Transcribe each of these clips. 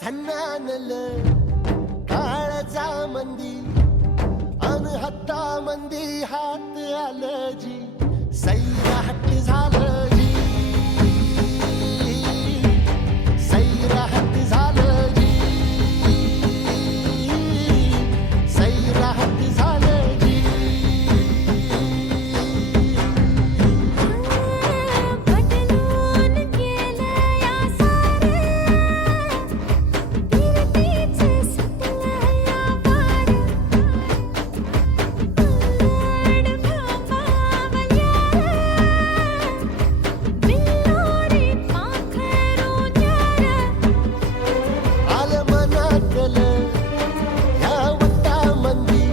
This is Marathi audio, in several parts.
झन्नानल काळजा मंदी अन हत्ता मंदी हात आलं जी सैरा हट्ट झालं जी सैरा हट्ट झालं जी सैरा हट्ट झालं जी बदलून गेलं या सारं फिरतीच सुटलं या वारं उलट भांबावल्यार बिल्लोरी पाखरू न्यार आलं मनातलं ह्या वट्टामंदी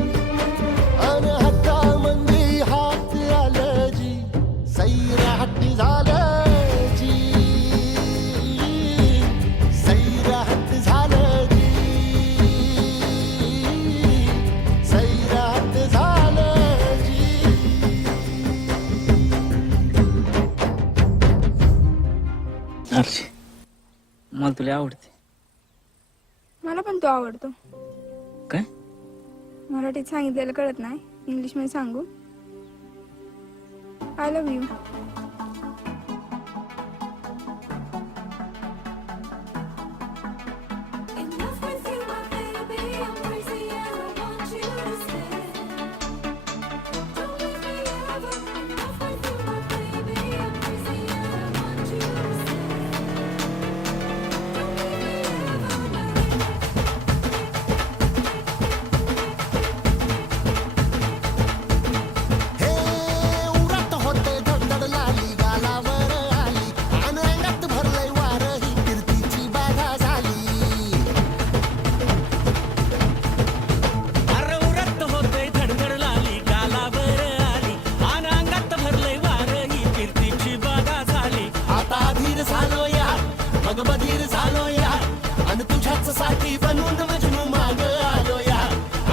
अन हट्टामंदी हात आलं जी सैरा हट्टी झालं जी सैरा हट्ट झालं जी सैरा हट्ट झालं जी अर्शी मला तुला आवडते मला पण तो आवडतो. काय मराठीत सांगितलेलं कळत नाही, इंग्लिश मध्ये सांगू. I love you. Enough with you, my baby. I'm crazy and I want you to stay. Don't leave me ever. Enough with you, my baby. I'm crazy and I want you to stay. Don't leave me ever. हे उरात होते धडधड लाली गालावर आली आणि अंगात भरलंय वार ही फिरतीची बाधा झाली अरे उरत होते धडधड लाली गालावर आली आणि अंगात भरलंय वार ही कीर्तीची बाधा झाली. आता धीर झालो या मग बधीर झालो या आणि तुझ्याच साठी बनवून मजनू माग आलो या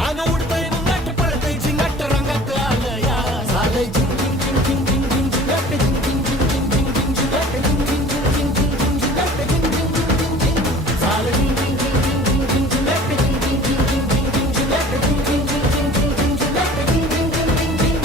आग उडतय मुंगाट पडतय झिंगाट रंगात आलं या झालंय झिंग झिंग झिंग झिंग झिंग झिंग झिंगाट झिंग झिंग झिंग झिंग झिंग झिंग झिंगाट झिंग झिंग झिंग झिंग झिंग झिंग झिंगाट झिंग झिंग झिंग झिंग झिंग झालं झिंग झिंग झिंग झिंग झिंग झिंग झिंगाट झिंग झिंग झिंग झिंग झिंग झिंग झिंगाट झिंग झिंग झिंग झिंग झिंग झिंग झिंगाट झिंग झिंग झिंग झिंग झिंग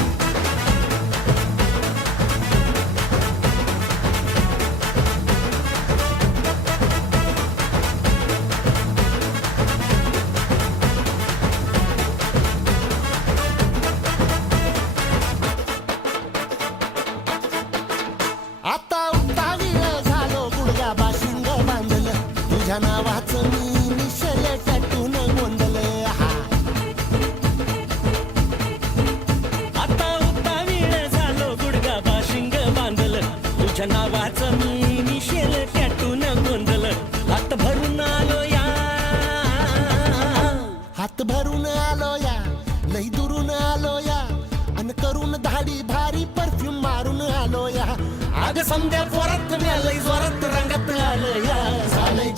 आता उतावीळ झालो गुडगा बाशिंग बांधलं तुझ्या नावाचं मी निशल टॅटून गोंधलं हा आता उता वेळ झालो गुडगा बाशिंग बांधलं तुझ्या नावाचं मी निशेल टॅटून गोंधलं हात भरून आलो या हात भरून आलो या लई दुरून आलो या अन करून धाडी भारी परफ्यूम मारून आलो या आग संध्या जोरात लई जोरात रंगात आलं या झालंय